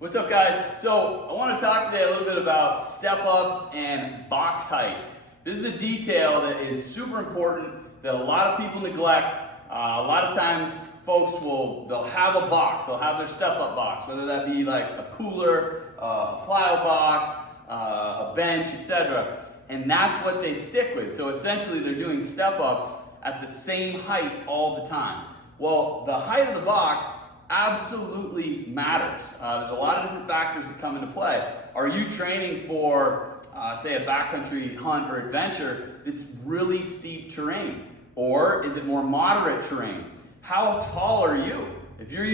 What's up, guys? So I want to talk today a little bit about step-ups and box height. This is a detail that is super important that a lot of people neglect. A lot of times folks they'll have a box, they'll have their step-up box, whether that be like a cooler, a plyo box, a bench, etc. And that's what they stick with. So essentially they're doing step-ups at the same height all the time. Well, the height of the box absolutely matters. There's a lot of different factors that come into play. Are you training for, say, a backcountry hunt or adventure that's really steep terrain? Or is it more moderate terrain? How tall are you? If you're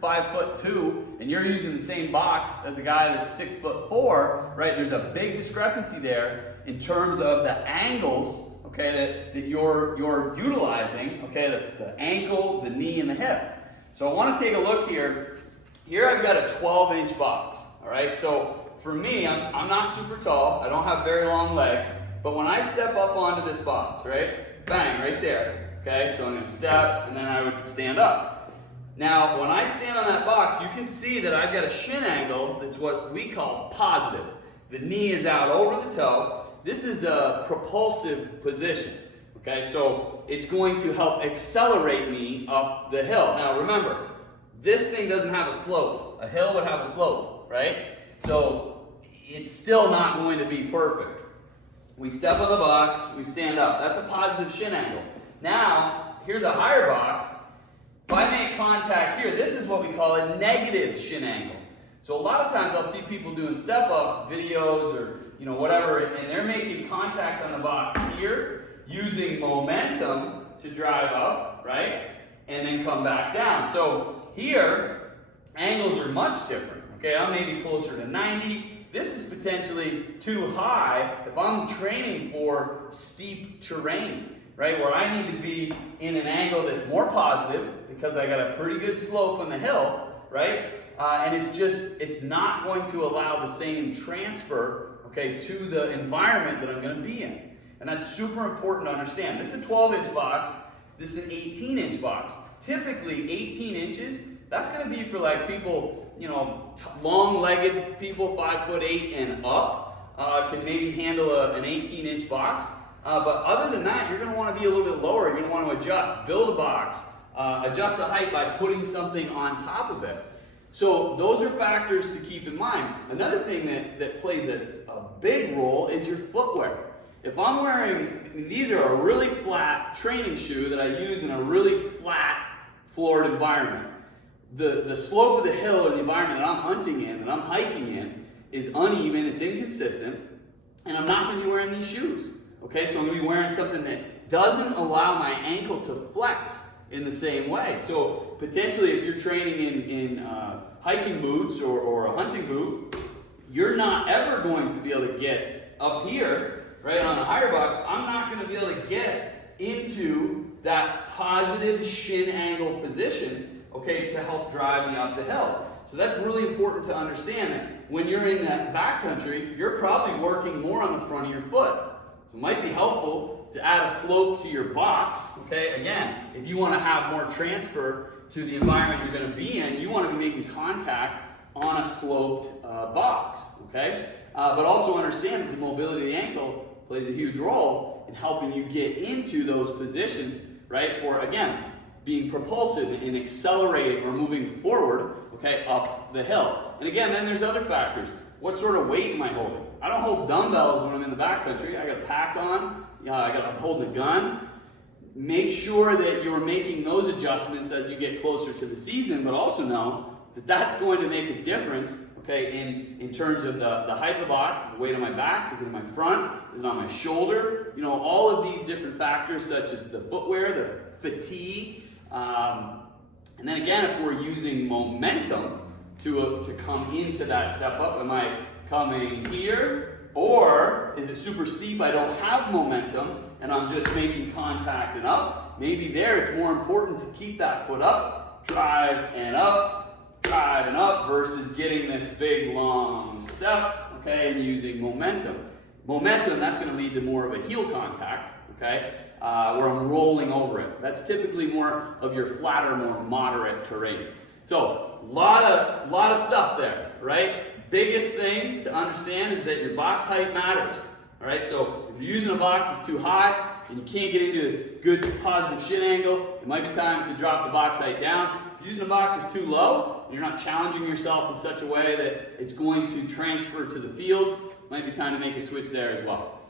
5'2" and you're using the same box as a guy that's 6'4", right? There's a big discrepancy there in terms of the angles, okay, that you're utilizing, okay, the ankle, the knee, and the hip. So I want to take a look here. Here I've got a 12-inch box, all right? So for me, I'm not super tall. I don't have very long legs. But when I step up onto this box, right, bang, right there, okay? So I'm going to step, and then I would stand up. Now, when I stand on that box, you can see that I've got a shin angle that's what we call positive. The knee is out over the toe. This is a propulsive position. Okay, so it's going to help accelerate me up the hill. Now remember, this thing doesn't have a slope. A hill would have a slope, right? So it's still not going to be perfect. We step on the box, we stand up. That's a positive shin angle. Now, here's a higher box. If I make contact here, this is what we call a negative shin angle. So a lot of times I'll see people doing step-ups, videos, or whatever, and they're making contact on the box here, using momentum to drive up, right? And then come back down. So here, angles are much different. Okay, I'm maybe closer to 90. This is potentially too high if I'm training for steep terrain, right? Where I need to be in an angle that's more positive because I got a pretty good slope on the hill, right? And it's not going to allow the same transfer, okay, to the environment that I'm going to be in. And that's super important to understand. This is a 12-inch box. This is an 18-inch box. Typically, 18 inches, that's going to be for like people, long-legged people, 5'8" and up, can maybe handle an 18-inch box. But other than that, you're going to want to be a little bit lower. You're going to want to adjust, build a box, adjust the height by putting something on top of it. So those are factors to keep in mind. Another thing that plays a big role is your footwear. If I'm wearing, these are a really flat training shoe that I use in a really flat floored environment. The slope of the hill or the environment that I'm hunting in, that I'm hiking in, is uneven, it's inconsistent, and I'm not going to be wearing these shoes. Okay, so I'm going to be wearing something that doesn't allow my ankle to flex in the same way. So potentially if you're training in hiking boots or a hunting boot, you're not ever going to be able to get up here, right, on a higher box. I'm not going to be able to get into that positive shin angle position, okay, to help drive me up the hill. So that's really important to understand that when you're in that backcountry, you're probably working more on the front of your foot. So it might be helpful to add a slope to your box, okay? Again, if you want to have more transfer to the environment you're going to be in, you want to be making contact on a sloped box, okay? But also understand that the mobility of the ankle plays a huge role in helping you get into those positions, right? For, again, being propulsive and accelerating or moving forward, okay, up the hill. And again, then there's other factors. What sort of weight am I holding? I don't hold dumbbells when I'm in the backcountry. I got a pack on, I'm holding a gun. Make sure that you're making those adjustments as you get closer to the season, but also know that that's going to make a difference, okay, in terms of the height of the box. Is the weight on my back? Is it in my front? Is it on my shoulder? All of these different factors such as the footwear, the fatigue. And then again, if we're using momentum to come into that step up, am I coming here? Or is it super steep, I don't have momentum, and I'm just making contact and up? Maybe there it's more important to keep that foot up, drive and up, versus getting this big long step, okay, and using momentum. Momentum, that's going to lead to more of a heel contact, okay, where I'm rolling over it. That's typically more of your flatter, more moderate terrain. So, lot of stuff there, right? Biggest thing to understand is that your box height matters. All right, so if you're using a box that's too high and you can't get into a good positive shin angle, it might be time to drop the box height down. If you're using a box that's too low and you're not challenging yourself in such a way that it's going to transfer to the field, it might be time to make a switch there as well.